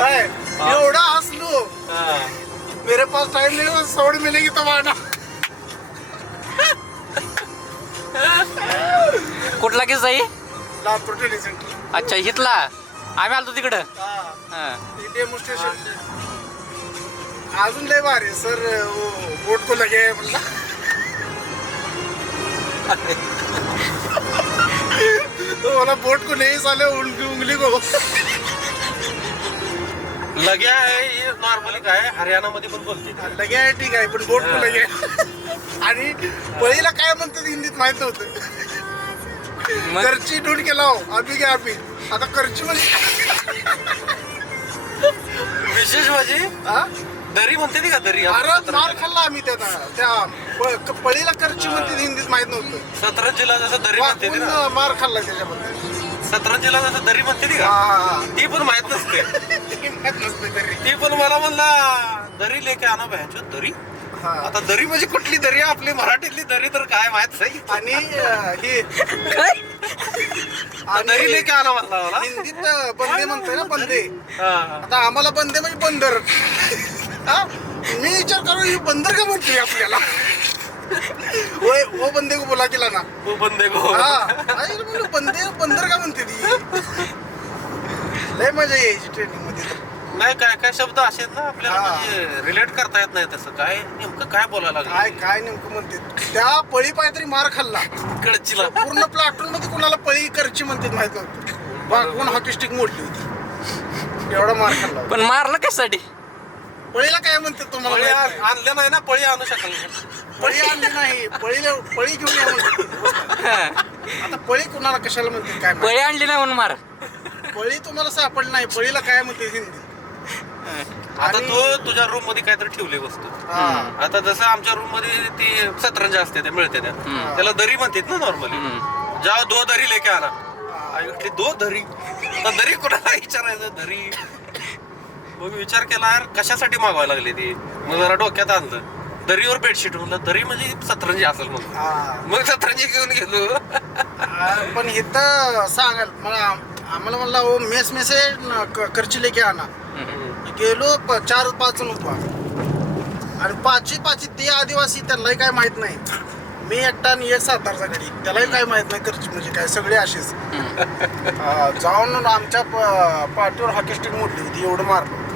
एवढा हसलो, मेरे पास टाइम नहीं है, सौड़ मिलेगी तुम्हारा. कुठला किस्सा आहे? Latur tele centre. अच्छा, हितला आम्ही आलतो तिकडं. डेमॉन्स्ट्रेशन अजून लय भारी सर. बोट को लगे म्हणला. तो बोला बोट को नहीं साले उंगली को. लग्या आहे नॉर्मली काय हरियाणा मध्ये पण बोलते. लगे आहे ठीक आहे, पण बोट को लगे. आणि पहिला काय म्हणतात हिंदीत माहित नव्हतं. करची ढूंढ के लाओ, अभी क्या अभी. आता करची म्हणजे विशेष म्हणजे दरी म्हणते ती का दरी. अरे मार खाल्ला आम्ही त्या पळीला करची म्हणते हिंदीत माहित नव्हतं. सतरंजीला जसं दरी म्हणते ती ना, मार खाल्ला त्याच्याबद्दल. सतरंजीला जसं दरी म्हणते ती का, ती पण माहित नसते. माहित नसते तरी. ती पण मला म्हणला दरी लेके आणा भ्याच्या दरी. आता दरी म्हणजे कुठली दरी, आपली मराठीतली दरी तर काय माहित नाही. आणि हे दरी लेके आणा म्हणला मला. हिंदीत बंदे म्हणतोय ना, बंदे. हा. आता आम्हाला बंदे म्हणजे बंदर. मी विचार करू ही बंदर का म्हणतोय आपल्याला. ओय वो बंदे को बोला केला ना. वो बंदे को. बंदे बंदर का म्हणते ती. लय मजा यायची ट्रेनिंग मध्ये तर. नाही काय काय शब्द असे आहेत ना आपल्याला म्हणजे रिलेट करता येत नाही. तसं काय नेमकं काय बोलायला लागलं. काय काय नेमकं म्हणते त्या पळी पाय तरी मार खाल्ला. कडचीला पूर्ण प्लाटून मध्ये कुणाला पळी करची म्हणते माहित नव्हतं. बागून हॉकी स्टिक मोडली होती. एवढा मार खाल्ला. पण मारलं कशासाठी? पळीला काय म्हणते तुम्हाला पळी माहित नाही. आणल्या नाही ना, पळी आणू शकाल. पळी आणली नाही, पळी घेऊन या म्हणते. आता पळी कुणाला कशाला म्हणते काय माहित. पळी आणली नाही म्हणून मार. पळी तुम्हाला सापडली नाही, पळीला काय म्हणते हिंदी. आता तो तुझ्या रूम मध्ये काहीतरी ठेवली वस्तू. आता जसं आमच्या रूम मध्ये ती सतरंजी असते त्या मिळते त्या, त्याला दरी म्हणतात ना नॉर्मली. जाओ दो दरी लेके आना. आई दो दरी. आता दरी कोणाला विचारायचं दरी. मग विचार केला यार कशासाठी मागवायला लागली ती. मग जरा डोक्यात आणलं दरीवर बेडशीट. म्हणलं दरी म्हणजे सतरंजी असेल. मग सतरंजी घेऊन गेलो. पण इथं सांगाल मला, आम्हाला म्हणला हो मेस मेसे करची लेके आना. गेलो 4-5 जण होतो आणि पाची ते आदिवासी, त्यांनाही काय माहित नाही. मी एकटा आणि एक सातारचा गडी, त्यालाही काय माहित नाही करची म्हणजे काय. सगळे असेच जाऊन आमच्या पाठीवर हॉकी स्टिक मोडली होती. एवढं मारलो.